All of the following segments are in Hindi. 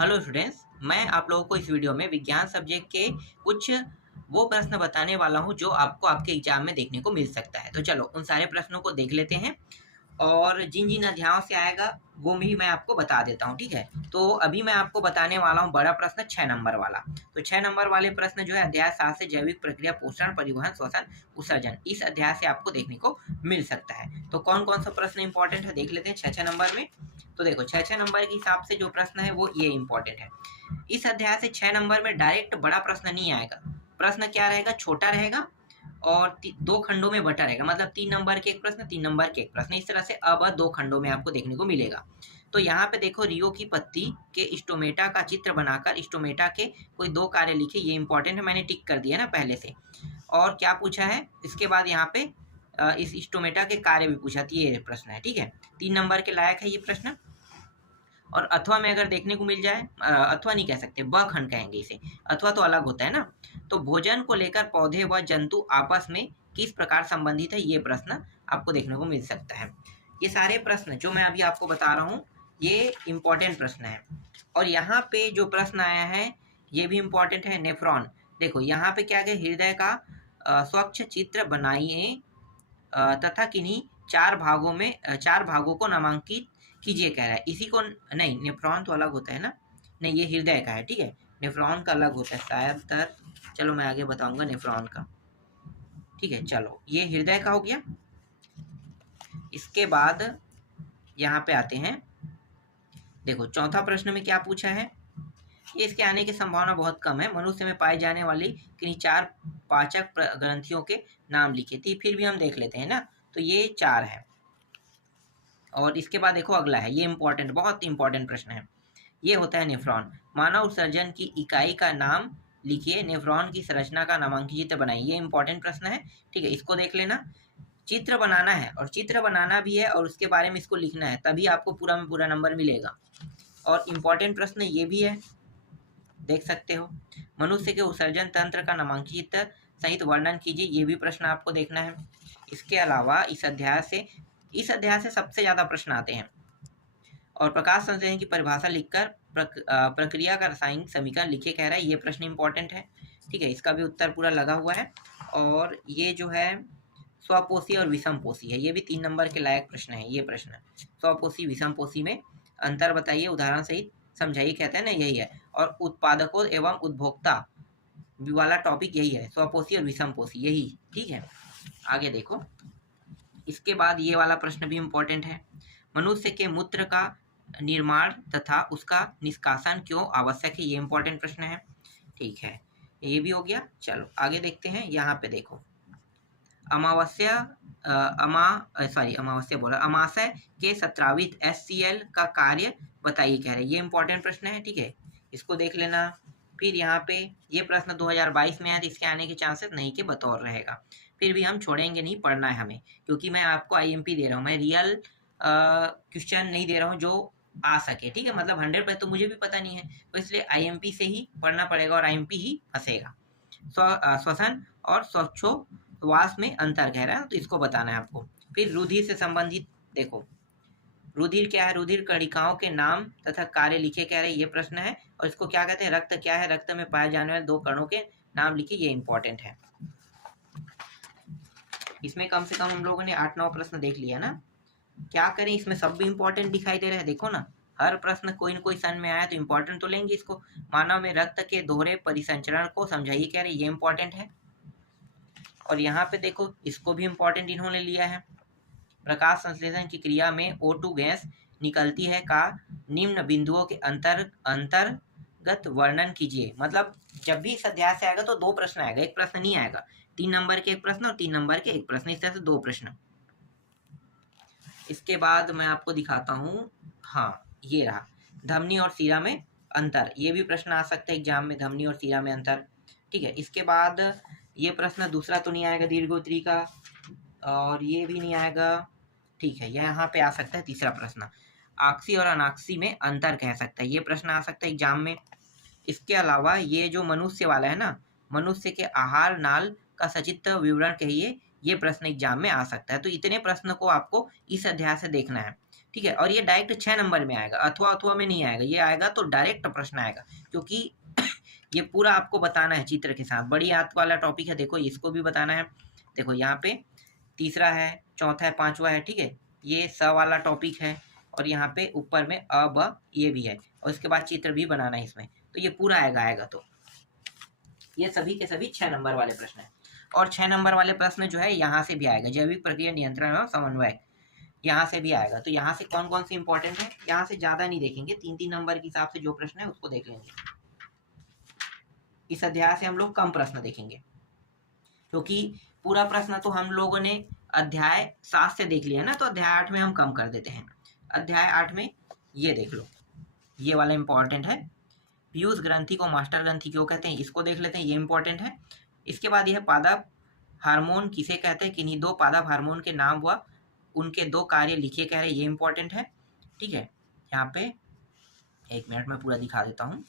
हेलो स्टूडेंट्स, मैं आप लोगों को इस वीडियो में विज्ञान सब्जेक्ट के कुछ वो प्रश्न बताने वाला हूं जो आपको आपके एग्जाम में देखने को मिल सकता है। तो चलो उन सारे प्रश्नों को देख लेते हैं और जिन जिन अध्यायों से आएगा वो भी मैं आपको बता देता हूं। ठीक है, तो अभी मैं आपको बताने वाला हूं बड़ा प्रश्न 6 नंबर वाला। तो 6 नंबर वाले प्रश्न जो है अध्याय 7 से जैविक प्रक्रिया, पोषण, परिवहन, श्वसन, उत्सर्जन, इस अध्याय से आपको देखने को मिल सकता है। तो कौन कौन सा प्रश्न इंपॉर्टेंट है देख लेते हैं 6 नंबर में। तो देखो 6 नंबर के हिसाब से जो प्रश्न है वो ये इंपॉर्टेंट है। इस अध्याय से 6 नंबर में डायरेक्ट बड़ा प्रश्न नहीं आएगा। प्रश्न क्या रहेगा, छोटा रहेगा और दो खंडों में बटा रहेगा। मतलब 3 नंबर के एक प्रश्न, 3 नंबर के एक प्रश्न, इस तरह से अब दो खंडों में आपको देखने को मिलेगा। तो यहाँ पे देखो, रियो की पत्ती के स्टोमेटा का चित्र बनाकर स्टोमेटा के कोई दो कार्य लिखे। ये इंपॉर्टेंट है, मैंने टिक कर दिया ना पहले से। और क्या पूछा है इसके बाद यहाँ पे इस स्टोमेटा के कार्य भी पूछा, तो ये प्रश्न है। ठीक है, 3 नंबर के लायक है ये प्रश्न। और अथवा में अगर देखने को मिल जाए, अथवा नहीं कह सकते, ब खंड कहेंगे इसे। अथवा तो अलग होता है ना। तो भोजन को लेकर पौधे व जंतु आपस में किस प्रकार संबंधित है, ये प्रश्न आपको देखने को मिल सकता है। ये सारे प्रश्न जो मैं अभी आपको बता रहा हूँ ये इंपॉर्टेंट प्रश्न है। और यहाँ पे जो प्रश्न आया है ये भी इंपॉर्टेंट है, नेफ्रॉन। देखो यहाँ पे क्या है, हृदय का स्वच्छ चित्र बनाइए तथा किन्हीं चार भागों को नामांकित कीजिए कह रहा है। इसी को नहीं, नेफ्रॉन तो अलग होता है ना, नहीं ये हृदय का है। ठीक है, नेफ्रॉन का अलग होता है शायद तर, चलो मैं आगे बताऊंगा नेफ्रॉन का। ठीक है, चलो ये हृदय का हो गया। इसके बाद यहाँ पे आते हैं, देखो चौथा प्रश्न में क्या पूछा है, ये इसके आने की संभावना बहुत कम है। मनुष्य में पाई जाने वाली किन्हीं चार पाचक ग्रंथियों के नाम लिखे थे, फिर भी हम देख लेते हैं ना। तो ये 4 है। और इसके बाद देखो अगला है, ये इंपॉर्टेंट, बहुत इंपॉर्टेंट प्रश्न है। ये होता है नेफ्रॉन। मानव सर्जन की इकाई का नाम लिखिए, नेफ्रॉन की संरचना का नामांकित चित्र बनाइए। ये इंपॉर्टेंट प्रश्न है। ठीक है, इसको देख लेना। चित्र बनाना है और चित्र बनाना भी है और उसके बारे में इसको लिखना है, तभी आपको पूरा में पूरा नंबर मिलेगा। और इंपॉर्टेंट प्रश्न ये भी है, देख सकते हो। मनुष्य के उत्सर्जन तंत्र का नामांकित सहित वर्णन कीजिए, ये भी प्रश्न आपको देखना है। इसके अलावा इस अध्याय से सबसे ज्यादा प्रश्न आते हैं। और प्रकाश संश्लेषण की परिभाषा लिखकर प्रक्रिया का रासायनिक समीकरण लिखे कह रहा है, ये प्रश्न इंपॉर्टेंट है। ठीक है, इसका भी उत्तर पूरा लगा हुआ है। और ये जो है स्वपोषी और विषमपोषी है, ये भी 3 नंबर के लायक प्रश्न है। ये प्रश्न स्वपोषी विषमपोषी में अंतर बताइए, उदाहरण सहित समझाइए, कहते हैं ना, यही है। और उत्पादकों एवं उपभोक्ता वाला टॉपिक यही है, स्वपोषी और विषमपोषी, यही। ठीक है, आगे देखो। इसके बाद ये वाला प्रश्न भी इंपॉर्टेंट है, मनुष्य के मूत्र का निर्माण तथा उसका निष्कासन क्यों आवश्यक है, ये इंपॉर्टेंट प्रश्न है। ठीक है, ये भी हो गया। चलो आगे देखते हैं। यहाँ पे देखो, अमावस्या अमावस्या बोला, अमाशय के सत्रावित HCl का कार्य बताइए कह रहे हैं, ये इंपॉर्टेंट प्रश्न है। ठीक है, इसको देख लेना। फिर यहाँ पे ये प्रश्न 2022 में है, तो इसके आने के चांसेस नहीं के बतौर रहेगा। फिर भी हम छोड़ेंगे नहीं, पढ़ना है हमें, क्योंकि मैं आपको IMP दे रहा हूँ, मैं रियल क्वेश्चन नहीं दे रहा हूँ जो आ सके। ठीक है, मतलब 100% तो मुझे भी पता नहीं है, तो इसलिए IMP से ही पढ़ना पड़ेगा और IMP ही फंसेगा। श्वसन और श्वास में अंतर कह रहा है, तो इसको बताना है आपको। फिर रुधिर से संबंधित देखो, रुधिर क्या है, रुधिर कणिकाओं के नाम तथा कार्य लिखे कह रहे हैं, ये प्रश्न है। और इसको क्या कहते हैं, रक्त क्या है, रक्त में पाए जाने वाले दो कणों के नाम लिखिए, ये इंपॉर्टेंट है। इसमें कम से कम हम लोगों ने 8-9 प्रश्न देख लिया ना। क्या करें, इसमें सब भी इंपॉर्टेंट दिखाई दे रहे हैं, देखो ना। हर प्रश्न कोई न कोई सन में आया तो इंपॉर्टेंट तो लेंगे इसको। मानव में रक्त के दोहरे परिसंचरण को समझाइए कह रहे हैं, ये इंपॉर्टेंट है। और यहाँ पे देखो, इसको भी इंपॉर्टेंट इन्होंने लिया है। प्रकाश संश्लेषण की क्रिया में O2 गैस निकलती है का निम्न बिंदुओं के अंतर्गत वर्णन कीजिए। मतलब जब भी इस अध्याय से आएगा तो दो प्रश्न आएगा, एक प्रश्न नहीं आएगा। 3 नंबर के एक प्रश्न और 3 नंबर के एक प्रश्न, इस तरह से दो प्रश्न। इसके बाद मैं आपको दिखाता हूँ, हाँ ये रहा, धमनी और सीरा में अंतर, ये भी प्रश्न आ सकता है एग्जाम में, धमनी और सीरा में अंतर। ठीक है, इसके बाद ये प्रश्न दूसरा तो नहीं आएगा, दीर्घोत्तरी का, और ये भी नहीं आएगा। ठीक है, यहाँ पे आ सकता है तीसरा प्रश्न, आक्सी और अनाक्सी में अंतर कह सकता है, ये प्रश्न आ सकता है एग्जाम में। इसके अलावा ये जो मनुष्य वाला है ना, मनुष्य के आहार नाल का सचित्र विवरण कहिए, ये प्रश्न एग्जाम में आ सकता है। तो इतने प्रश्न को आपको इस अध्याय से देखना है। ठीक है, और ये डायरेक्ट 6 नंबर में आएगा, अथवा अथवा में नहीं आएगा, ये आएगा तो डायरेक्ट प्रश्न आएगा, क्योंकि ये पूरा आपको बताना है चित्र के साथ। बड़ी आंत वाला टॉपिक है, देखो इसको भी बताना है। देखो यहाँ पे तीसरा है, चौथा है, पांचवा है, ठीक है, ये स वाला टॉपिक है, और यहाँ पे ऊपर में अ ब ये भी है, और इसके बाद चित्र भी बनाना है इसमें, तो ये पूरा आएगा। तो ये सभी के सभी 6 नंबर वाले प्रश्न है। और 6 नंबर वाले प्रश्न जो है यहाँ से भी आएगा, जैविक प्रक्रिया नियंत्रण और समन्वय, यहाँ से भी आएगा। तो यहाँ से कौन कौन से इंपॉर्टेंट है, यहाँ से ज्यादा नहीं देखेंगे, 3-3 नंबर के हिसाब से जो प्रश्न है उसको देख लेंगे। इस अध्याय से हम लोग कम प्रश्न देखेंगे, क्योंकि पूरा प्रश्न तो हम लोगों ने अध्याय 7 से देख लिया ना, तो अध्याय 8 में हम कम कर देते हैं। अध्याय 8 में ये देख लो, ये वाला इंपॉर्टेंट है। पीयूष ग्रंथि को मास्टर ग्रंथि क्यों कहते हैं, इसको देख लेते हैं, ये इंपॉर्टेंट है। इसके बाद यह पादप हार्मोन किसे कहते हैं, किन्हीं 2 पादप हार्मोन के नाम व उनके 2 कार्य लिखे कह रहे, ये इंपॉर्टेंट है। ठीक है, यहाँ पे 1 मिनट में पूरा दिखा देता हूँ,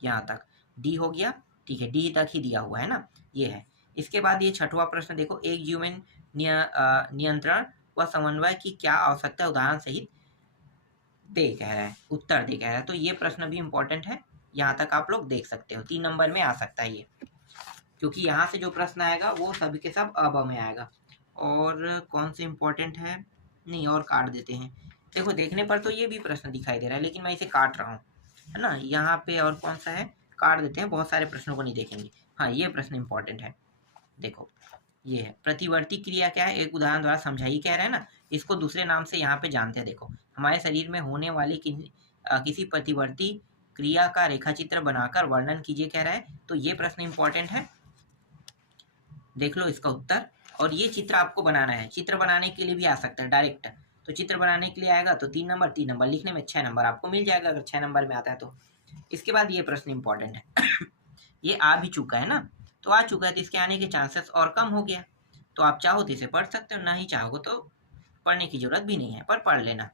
यहाँ तक डी हो गया, ठीक है, डी तक ही दिया हुआ है ना, ये है। इसके बाद ये 6वां प्रश्न देखो, एक जीव में नियंत्रण व समन्वय की क्या आवश्यकता है, उदाहरण सहित दे कह रहा है, उत्तर दे कह रहा है। तो ये प्रश्न भी इंपॉर्टेंट है, यहाँ तक आप लोग देख सकते हो, 3 नंबर में आ सकता है ये, क्योंकि यहाँ से जो प्रश्न आएगा वो सभी के सब अब में आएगा। और कौन से इंपॉर्टेंट है, नहीं और काट देते हैं। देखो देखने पर तो ये भी प्रश्न दिखाई दे रहा है, लेकिन मैं इसे काट रहा हूँ, है ना। यहाँ पे और कौन सा है, काट देते हैं, बहुत सारे प्रश्नों को नहीं देखेंगे। हाँ, ये प्रश्न इंपॉर्टेंट है, देखो ये है, प्रतिवर्ती क्रिया क्या है, एक उदाहरण द्वारा समझाइए कह रहे हैं ना, इसको दूसरे नाम से यहाँ पे जानते हैं। देखो, हमारे शरीर में होने वाली किसी प्रतिवर्ती क्रिया का रेखाचित्र बनाकर वर्णन कीजिए कह रहा है, तो ये प्रश्न इंपॉर्टेंट है, देख लो इसका उत्तर। और ये चित्र आपको बनाना है, चित्र बनाने के लिए भी आ सकता है डायरेक्ट, तो चित्र बनाने के लिए आएगा तो 3 नंबर, 3 नंबर लिखने में 6 नंबर आपको मिल जाएगा, अगर 6 नंबर में आता है तो। इसके बाद ये प्रश्न इंपॉर्टेंट है ये आ भी चुका है ना, तो आ चुका है तो इसके आने के चांसेस और कम हो गया, तो आप चाहो तो इसे पढ़ सकते हो, ना ही चाहो तो पढ़ने की जरूरत भी नहीं है, पर पढ़ लेना।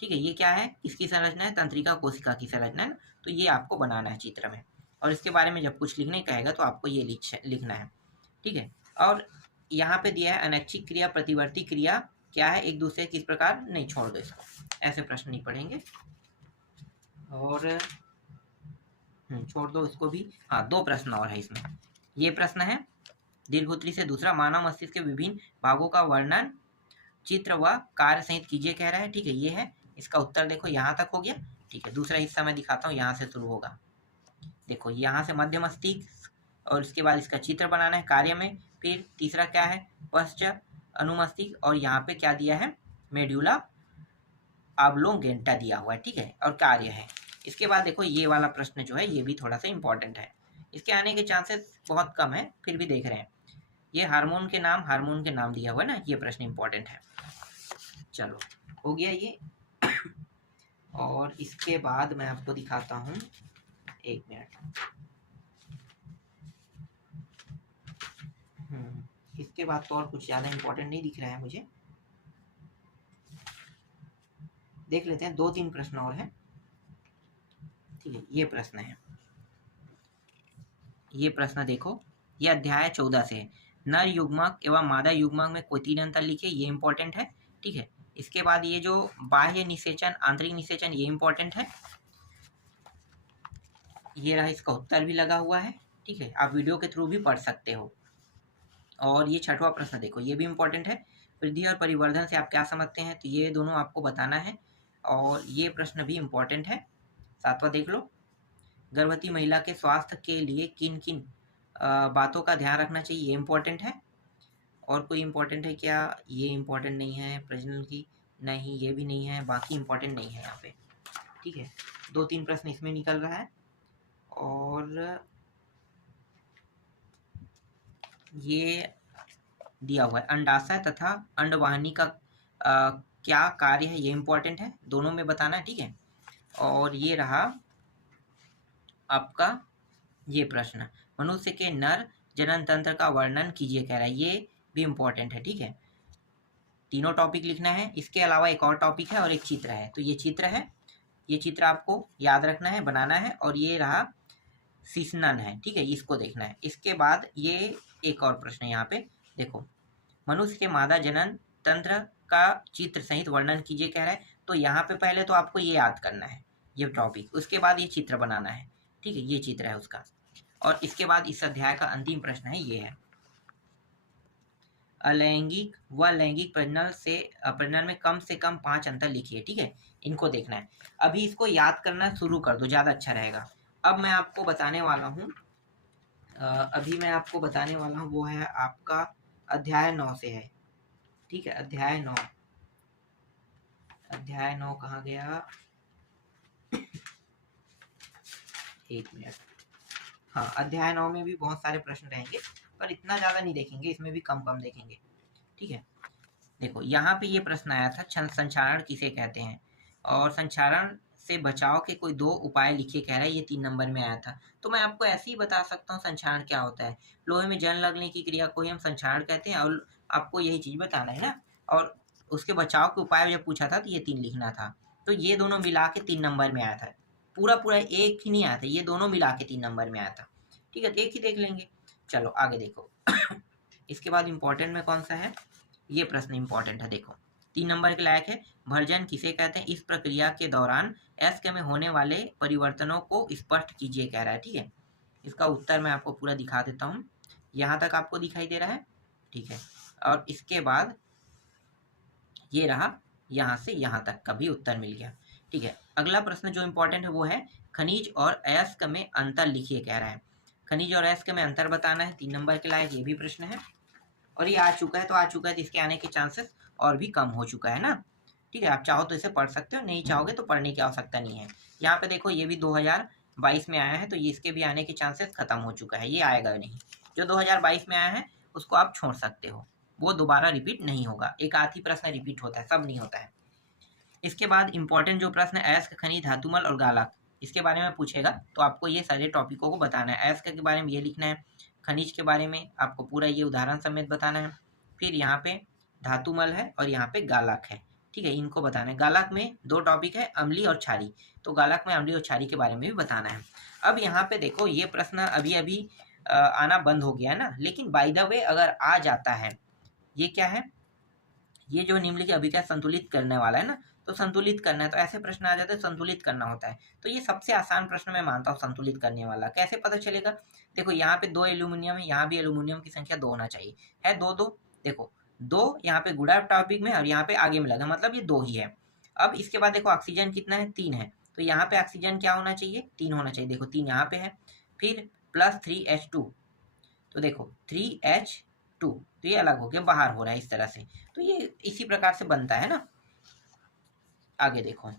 ठीक है, ये क्या है, किसकी संरचना है, तंत्रिका कोशिका की संरचना है ना, तो ये आपको बनाना है चित्र में, और इसके बारे में जब कुछ लिखने कहेगा तो आपको ये लिखना है। ठीक है, और यहाँ पे दिया है अनैच्छिक क्रिया प्रतिवर्ती क्रिया क्या है, एक दूसरे किस प्रकार, नहीं छोड़ दो इसको, ऐसे प्रश्न नहीं पढ़ेंगे, और छोड़ दो इसको भी। हाँ, 2 प्रश्न और है इसमें। ये प्रश्न है, दीर्घोत्तरी से दूसरा, मानव मस्तिष्क के विभिन्न भागों का वर्णन चित्र व कार्य सहित कीजिए कह रहा है। ठीक है, ये है, इसका उत्तर देखो यहाँ तक हो गया। ठीक है, दूसरा हिस्सा मैं दिखाता हूँ, यहाँ से शुरू होगा। देखो यहाँ से मध्य मस्तिष्क, और इसके बाद इसका चित्र बनाना है कार्य में। फिर तीसरा क्या है, पश्च अनुमस्तिष्क, और यहाँ पे क्या दिया है, मेड्यूला ऑब्लोंगेंटा दिया हुआ है। ठीक है, और कार्य है। इसके बाद देखो ये वाला प्रश्न जो है ये भी थोड़ा सा इंपॉर्टेंट है, इसके आने के चांसेस बहुत कम है, फिर भी देख रहे हैं। ये हार्मोन के नाम दिया हुआ है ना, ये प्रश्न इंपॉर्टेंट है। चलो हो गया ये और इसके बाद मैं आपको दिखाता हूँ, 1 मिनट। इसके बाद तो और कुछ ज़्यादा इंपॉर्टेंट नहीं दिख रहा है मुझे, देख लेते हैं, 2-3 प्रश्न और हैं। ठीक है, ये प्रश्न है, ये प्रश्न देखो, ये अध्याय 14 से है, नर युग्मक एवं मादा युग्मक में कोई 3 अंतर लिखे, ये इंपॉर्टेंट है। ठीक है, इसके बाद ये जो बाह्य निषेचन आंतरिक निषेचन, ये इंपॉर्टेंट है, ये रहा, इसका उत्तर भी लगा हुआ है। ठीक है, आप वीडियो के थ्रू भी पढ़ सकते हो। और ये 6वां प्रश्न देखो, ये भी इंपॉर्टेंट है, वृद्धि और परिवर्धन से आप क्या समझते हैं, तो ये दोनों आपको बताना है, और ये प्रश्न भी इंपॉर्टेंट है। 7वां देख लो, गर्भवती महिला के स्वास्थ्य के लिए किन किन बातों का ध्यान रखना चाहिए, ये इंपॉर्टेंट है। और कोई इंपॉर्टेंट है क्या, ये इंपॉर्टेंट नहीं है, प्रजनन की नहीं, ये भी नहीं है, बाकी इंपॉर्टेंट नहीं है यहाँ पे। ठीक है, 2-3 प्रश्न इसमें निकल रहा है। और ये दिया हुआ है, अंडाशय तथा अंडवाहिनी का क्या कार्य है, ये इंपॉर्टेंट है, दोनों में बताना है। ठीक है, और ये रहा आपका ये प्रश्न, मनुष्य के नर जनन तंत्र का वर्णन कीजिए कह रहा है, ये भी इंपॉर्टेंट है। ठीक है, तीनों टॉपिक लिखना है, इसके अलावा एक और टॉपिक है और एक चित्र है, तो ये चित्र है, ये चित्र आपको याद रखना है, बनाना है। और ये रहा सिसनन है, ठीक है, इसको देखना है। इसके बाद ये एक और प्रश्न यहाँ पे देखो, मनुष्य के मादा जनन तंत्र का चित्र सहित वर्णन कीजिए कह रहा है। तो यहाँ पे पहले तो आपको ये याद करना है ये टॉपिक, उसके बाद ये चित्र बनाना है, ठीक है, ये चित्र है उसका। और इसके बाद इस अध्याय का अंतिम प्रश्न है, ये है अलैंगिक व लैंगिक प्रजनन में कम से कम 5 अंतर लिखिए, ठीक है, इनको देखना है। अभी इसको याद करना शुरू कर दो, ज़्यादा अच्छा रहेगा। अब मैं आपको बताने वाला हूँ वो है आपका अध्याय 9 से है, ठीक है, अध्याय 9 कहाँ गया, एक मिनट। हाँ, अध्याय 9 में भी बहुत सारे प्रश्न रहेंगे, पर इतना ज़्यादा नहीं देखेंगे, इसमें भी कम कम देखेंगे, ठीक है। देखो यहाँ पे ये प्रश्न आया था, संचारण किसे कहते हैं, और संचारण से बचाव के कोई 2 उपाय लिखिए कह रहा है, ये 3 नंबर में आया था। तो मैं आपको ऐसे ही बता सकता हूँ संचारण क्या होता है। लोहे में जंग लगने की क्रिया को ही हम संचारण कहते हैं, और आपको यही चीज़ बताना है ना। और उसके बचाव के उपाय जब पूछा था तो ये 3 लिखना था। तो ये दोनों मिला के 3 नंबर में आया था, पूरा एक ही नहीं आया था, ये दोनों मिला के 3 नंबर में आया था, ठीक है। एक ही देख लेंगे, चलो आगे देखो। इसके बाद इम्पोर्टेंट में कौन सा है, ये प्रश्न इंपॉर्टेंट है, देखो 3 नंबर के लायक है। भर्जन किसे कहते हैं, इस प्रक्रिया के दौरान एस्क में होने वाले परिवर्तनों को स्पष्ट कीजिए कह रहा है, ठीक है। इसका उत्तर मैं आपको पूरा दिखा देता हूँ, यहाँ तक आपको दिखाई दे रहा है, ठीक है। और इसके बाद ये रहा, यहाँ से यहाँ तक का भी उत्तर मिल गया, ठीक है। अगला प्रश्न जो इम्पोर्टेंट है वो है खनिज और अयस्क में अंतर लिखिए कह रहा है। खनिज और अयस्क में अंतर बताना है, 3 नंबर के लायक ये भी प्रश्न है। और ये आ चुका है तो इसके आने के चांसेस और भी कम हो चुका है ना, ठीक है। आप चाहो तो इसे पढ़ सकते हो, नहीं चाहोगे तो पढ़ने की आवश्यकता नहीं है। यहाँ पे देखो ये भी 2022 में आया है, तो ये इसके भी आने के चांसेस खत्म हो चुका है, ये आएगा नहीं। जो 2022 में आया है उसको आप छोड़ सकते हो, वो दोबारा रिपीट नहीं होगा, एक आध ही प्रश्न रिपीट होता है, सब नहीं होता है। इसके बाद इंपॉर्टेंट जो प्रश्न है अयस्क, खनिज, धातुमल और गालक, इसके बारे में पूछेगा, तो आपको ये सारे टॉपिकों को बताना है। अयस्क के बारे में ये लिखना है, खनिज के बारे में आपको पूरा ये उदाहरण समेत बताना है, फिर यहाँ पे धातुमल है और यहाँ पे गालक है, ठीक है, इनको बताना है। गालक में 2 टॉपिक है, अम्लीय और क्षारीय, तो गालक में अम्लीय और क्षारीय के बारे में भी बताना है। अब यहाँ पे देखो ये प्रश्न अभी आना बंद हो गया है ना, लेकिन बाय द वे अगर आ जाता है, ये क्या है, ये जो निम्नलिखित अभिक्रिया संतुलित करने वाला है ना, तो संतुलित करना है, तो ऐसे प्रश्न आ जाते हैं संतुलित करना होता है, तो ये सबसे आसान प्रश्न मैं मानता हूँ संतुलित करने वाला। कैसे पता चलेगा, देखो यहाँ पे 2 एल्यूमिनियम है, यहाँ भी एल्यूमिनियम की संख्या 2 होना चाहिए, है 2 2, देखो 2 यहाँ पे गुड़ा टॉपिक में और यहाँ पे आगे में लगा, मतलब ये 2 ही है। अब इसके बाद देखो ऑक्सीजन कितना है, 3 है, तो यहाँ पे ऑक्सीजन क्या होना चाहिए, 3 होना चाहिए, देखो 3 यहाँ पे है, फिर प्लस 3H2, तो देखो 3H2, तो ये अलग हो गया, बाहर हो रहा है इस तरह से, तो ये इसी प्रकार से बनता है ना। आगे देखो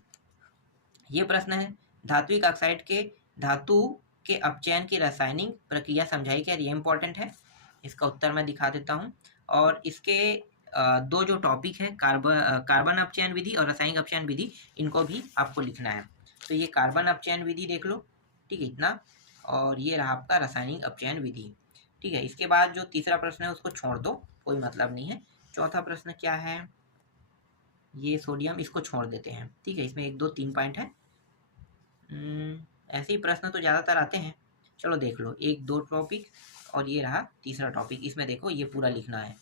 ये प्रश्न है धात्विक ऑक्साइड के धातु के अपचयन की रासायनिक प्रक्रिया समझाई क्या, ये इंपॉर्टेंट है, इसका उत्तर मैं दिखा देता हूँ। और इसके 2 जो टॉपिक है कार्बन अपचयन विधि और रासायनिक अपचयन विधि, इनको भी आपको लिखना है। तो ये कार्बन अपचयन विधि देख लो, ठीक है, इतना, और ये रहा आपका रासायनिक अपचयन विधि, ठीक है। इसके बाद जो तीसरा प्रश्न है उसको छोड़ दो, कोई मतलब नहीं है। चौथा प्रश्न क्या है, ये सोडियम, इसको छोड़ देते हैं, ठीक है, इसमें 1 2 3 पॉइंट है। ऐसे ही प्रश्न तो ज़्यादातर आते हैं, चलो देख लो 1 2 टॉपिक, और ये रहा तीसरा टॉपिक, इसमें देखो ये पूरा लिखना है,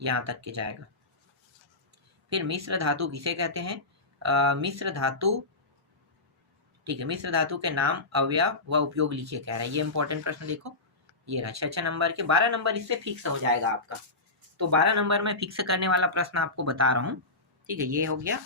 यहाँ तक के जाएगा। फिर मिश्र धातु किसे कहते हैं, मिश्र धातु, ठीक है, मिश्र धातु के नाम, अवयव व उपयोग लिखिए कह रहा है, ये इंपॉर्टेंट प्रश्न देखो, ये रहा 6 नंबर के, 12 नंबर इससे फिक्स हो जाएगा आपका, तो 12 नंबर में फिक्स करने वाला प्रश्न आपको बता रहा हूँ, ठीक है, ये हो गया।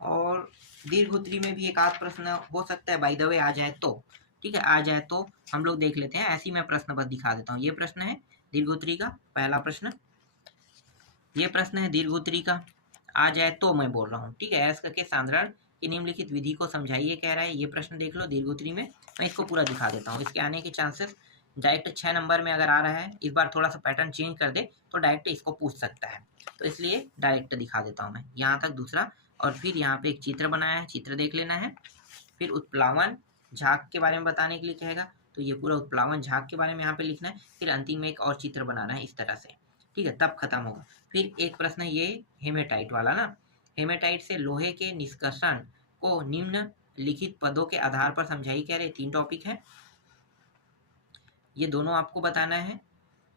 और दीर्घ उत्तरी में भी एक आध प्रश्न हो सकता है बाय द वे आ जाए तो, ठीक है, आ जाए तो हम लोग देख लेते हैं, ऐसे ही मैं प्रश्न बस दिखा देता हूँ। ये प्रश्न है दीर्घ उत्तरी का पहला प्रश्न, ये प्रश्न है दीर्घ उत्तरी का, आ जाए तो मैं बोल रहा हूँ, ठीक है। अयस्क के सांद्रण की निम्नलिखित विधि को समझाइए कह रहा है, ये प्रश्न देख लो दीर्घ उत्तरी में, मैं इसको पूरा दिखा देता हूँ। इसके आने के चांसेस डायरेक्ट 6 नंबर में अगर आ रहा है, इस बार थोड़ा सा पैटर्न चेंज कर दे तो डायरेक्ट इसको पूछ सकता है, तो इसलिए डायरेक्ट दिखा देता हूँ मैं, यहाँ तक दूसरा। और फिर यहाँ पे एक चित्र बनाया है, चित्र देख लेना है। फिर उत्प्लावन झाग के बारे में बताने के लिए कहेगा, तो ये पूरा उत्प्लावन झाग के बारे में यहाँ पे लिखना है। फिर अंतिम में एक और चित्र बनाना है इस तरह से, ठीक है, तब खत्म होगा। फिर एक प्रश्न ये हेमेटाइट वाला ना, हेमेटाइट से लोहे के निष्कर्षण को निम्न लिखित पदों के आधार पर समझाई कह रहे, 3 टॉपिक है, ये दोनों आपको बताना है।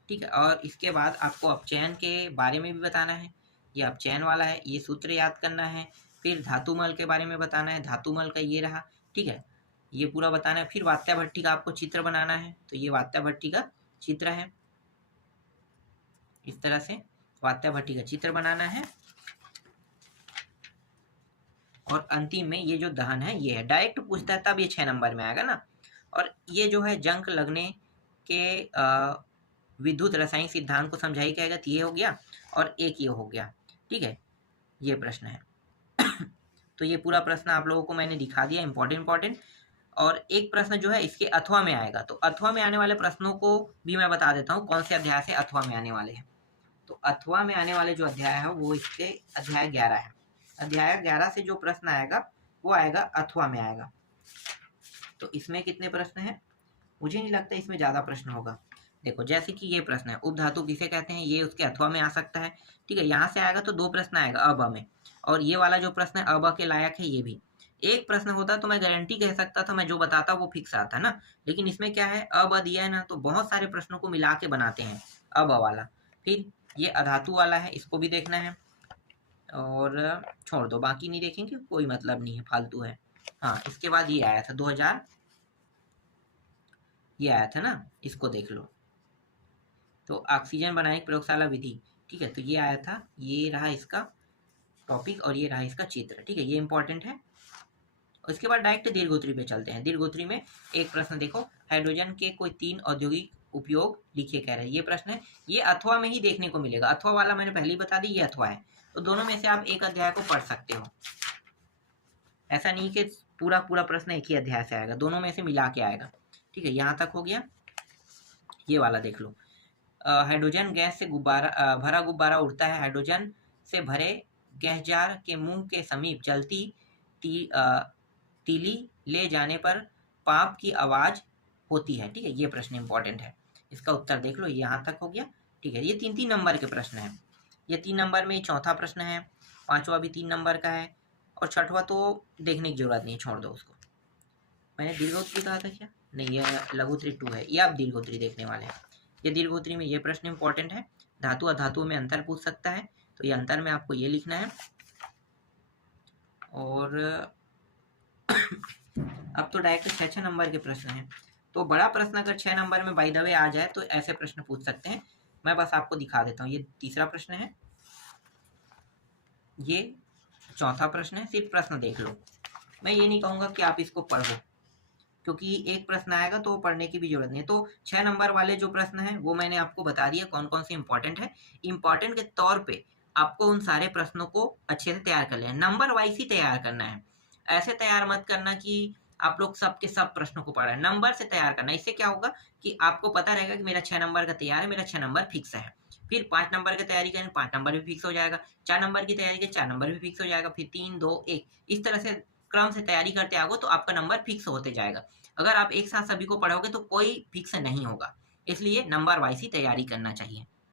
ठीक है। और इसके बाद आपको अपचयन के बारे में भी बताना है, ये अपचयन वाला है, ये सूत्र याद करना है। फिर धातुमल के बारे में बताना है, धातुमल का ये रहा, ठीक है, ये पूरा बताना है। फिर वात्या भट्टी का आपको चित्र बनाना है, तो ये वात्या भट्टी का चित्र है, इस तरह से वात्या भट्टी का चित्र बनाना है। और अंतिम में ये जो दहन है ये है, डायरेक्ट पूछता है तब ये 6 नंबर में आएगा ना। और ये जो है जंक लगने के विद्युत रासायनिक सिद्धांत को समझाई कहेगा, तो ये हो गया और एक ये हो गया, ठीक है, ये प्रश्न है। तो ये पूरा प्रश्न आप लोगों को मैंने दिखा दिया, इंपॉर्टेंट। और एक प्रश्न जो है इसके अथवा में आएगा, तो अथवा में आने वाले प्रश्नों को भी मैं बता देता हूँ कौन से अध्याय से अथवा में आने वाले हैं। तो अथवा में आने वाले जो अध्याय है वो इसके अध्याय 11 है। अध्याय 11 से जो प्रश्न आएगा वो आएगा अथवा में आएगा। तो इसमें कितने प्रश्न हैं? मुझे नहीं लगता इसमें ज़्यादा प्रश्न होगा। देखो जैसे कि ये प्रश्न है, उपधातु किसे कहते हैं, ये उसके अथवा में आ सकता है, ठीक है। यहाँ से आएगा तो 2 प्रश्न आएगा अब में, और ये वाला जो प्रश्न है अब के लायक है, ये भी एक प्रश्न होता तो मैं गारंटी कह सकता था, मैं जो बताता वो फिक्स आता ना। लेकिन इसमें क्या है, अब दिया है ना, तो बहुत सारे प्रश्नों को मिला के बनाते हैं अब वाला। फिर ये अधातु वाला है, इसको भी देखना है, और छोड़ दो, बाकी नहीं देखेंगे, कोई मतलब नहीं है, फालतू है। हाँ, इसके बाद ये आया था 2000, ये आया था ना, इसको देख लो। तो ऑक्सीजन बनाने की प्रयोगशाला विधि, ठीक है, तो ये आया था, ये रहा इसका टॉपिक और ये रहा इसका चित्र, ठीक है, ये इंपॉर्टेंट है। उसके बाद डायरेक्ट दीर्घोत्तरी पे चलते हैं। दीर्घोत्तरी में एक प्रश्न देखो, हाइड्रोजन के कोई 3 औद्योगिक उपयोग लिखिए कह रहे हैं, ये प्रश्न है। ये अथवा में ही देखने को मिलेगा, अथवा वाला मैंने पहले ही बता दी, ये अथवा है। तो दोनों में से आप एक अध्याय को पढ़ सकते हो, ऐसा नहीं कि पूरा प्रश्न एक ही अध्याय से आएगा, दोनों में से मिला के आएगा, ठीक है। यहाँ तक हो गया। ये वाला देख लो, हाइड्रोजन गैस से गुब्बारा भरा गुब्बारा उड़ता है, हाइड्रोजन से भरे गैस जार के मुंह के समीप जलती तीली ले जाने पर पाप की आवाज होती है, ठीक है, ये प्रश्न इंपॉर्टेंट है। इसका उत्तर देख लो, यहाँ तक हो गया, ठीक है। ये 3-3 नंबर के प्रश्न है, ये 3 नंबर में चौथा प्रश्न है, 5वां भी 3 नंबर का है, और 6वां तो देखने की जरूरत नहीं है, छोड़ दो उसको। मैंने दीर्घोत्तरी कहा था क्या? नहीं, ये लघुत्तरी 2 है, ये आप दीर्घोत्तरी देखने वाले हैं। ये दीर्घोत्तरी में ये प्रश्न इंपॉर्टेंट है, धातु अधातुओं में अंतर पूछ सकता है, तो ये अंतर में आपको ये लिखना है। और अब तो डायरेक्ट 6 नंबर के प्रश्न हैं, तो बड़ा प्रश्न अगर 6 नंबर में बाय द वे आ जाए तो ऐसे प्रश्न पूछ सकते हैं। मैं बस आपको दिखा देता हूँ, ये तीसरा प्रश्न है, ये चौथा प्रश्न है, सिर्फ प्रश्न देख लो। मैं ये नहीं कहूँगा कि आप इसको पढ़ो, क्योंकि एक प्रश्न आएगा तो पढ़ने की भी जरूरत नहीं है। तो 6 नंबर वाले जो प्रश्न हैं वो मैंने आपको बता दिया कौन कौन से इंपॉर्टेंट है। इंपॉर्टेंट के तौर पे आपको उन सारे प्रश्नों को अच्छे से तैयार कर लेना, नंबर वाइज ही तैयार करना है। ऐसे तैयार मत करना कि आप लोग सबके सब प्रश्नों को पढ़ा है, नंबर से तैयार करना। इससे क्या होगा कि आपको पता रहेगा कि मेरा 6 नंबर का तैयार है, मेरा 6 नंबर फिक्स है। फिर 5 नंबर की तैयारी करें, 5 नंबर भी फिक्स हो जाएगा। 4 नंबर की तैयारी करें, 4 नंबर भी फिक्स हो जाएगा। फिर 3, 2, 1, इस तरह से क्रम से तैयारी करते आओगे तो आपका नंबर फिक्स होते जाएगा। अगर आप एक साथ सभी को पढ़ोगे तो कोई फिक्स नहीं होगा, इसलिए नंबर वाइज ही तैयारी करना चाहिए।